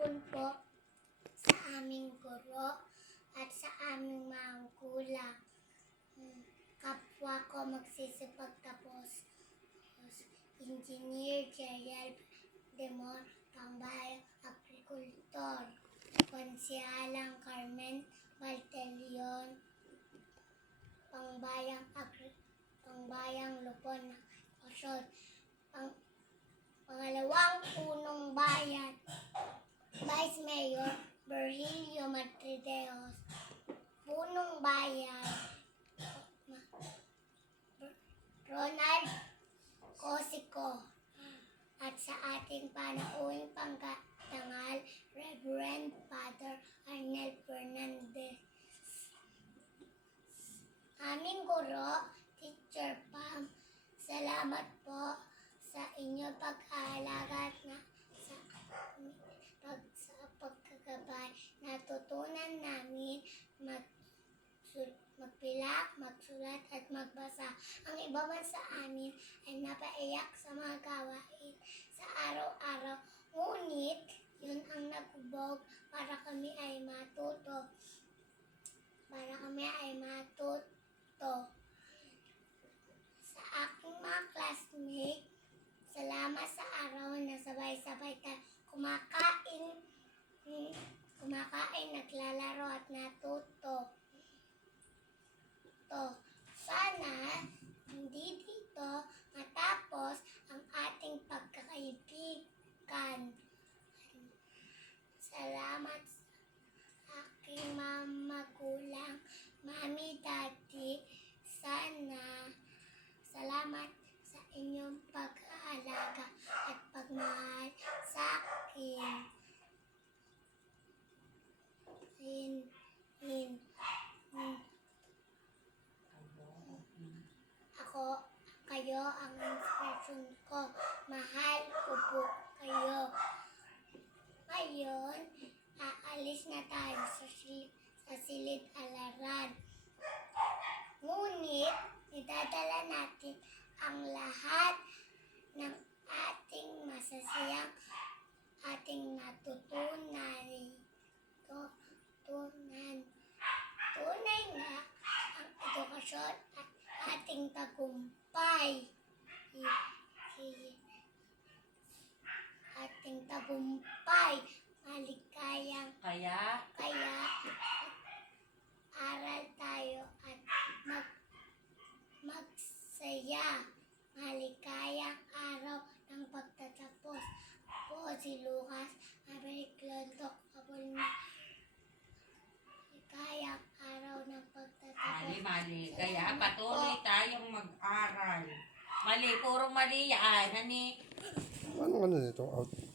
hapon po sa aming guro at sa aming mga magulang. Kapwa ko magsisipagtapos. Engineer Gerald Demor, Pangbayang Agrikultor. Konsehalang Carmen Baltelion, Pangbayang Lupon ng Osyon. Pangalawang punong bayan, Vice Mayor Virgilio Matrideos. Punong bayan, Ronald Cosico. At sa ating panauhing pangkatangal, Reverend Father Arnel Fernandez. Aming guro, Teacher Pam, salamat po sa inyong pag-aalaga at sa pagkagabay. Natutunan namin magpila, magsulat at magbasa. Ang iba man sa amin ay napaiyak sa mga gawain sa araw-araw. Ngunit, yun ang nagubog para kami ay matuto. Sa aking mga classmates, salamat sa araw na sabay-sabay tayo kumakain, naglalaro at natuto. Sana hindi dito matapos ang ating pagkakaibigan. Salamat sa aking mga magulang, Mami, Daddy. Salamat sa inyong pag-aalaga at pagmahal sa akin. Kayo ang inspirasyon ko. Mahal ko po kayo. Ngayon, aalis na tayo sa silid-aralan. Ngunit, idadala natin ang lahat ng ating masasayang ating natutunan. Tunay na ang edukasyon at ating tagumpay. Maligayang kaya aral tayo at magsaya. Maligayang araw ng pagtatapos. Ako si Lucas Americlontok Abulna. Maligayang araw ng pagtatapos. Mali. Kaya patuloy tayong mag-aral. Mali, puro mali yan. Ano nito? Out.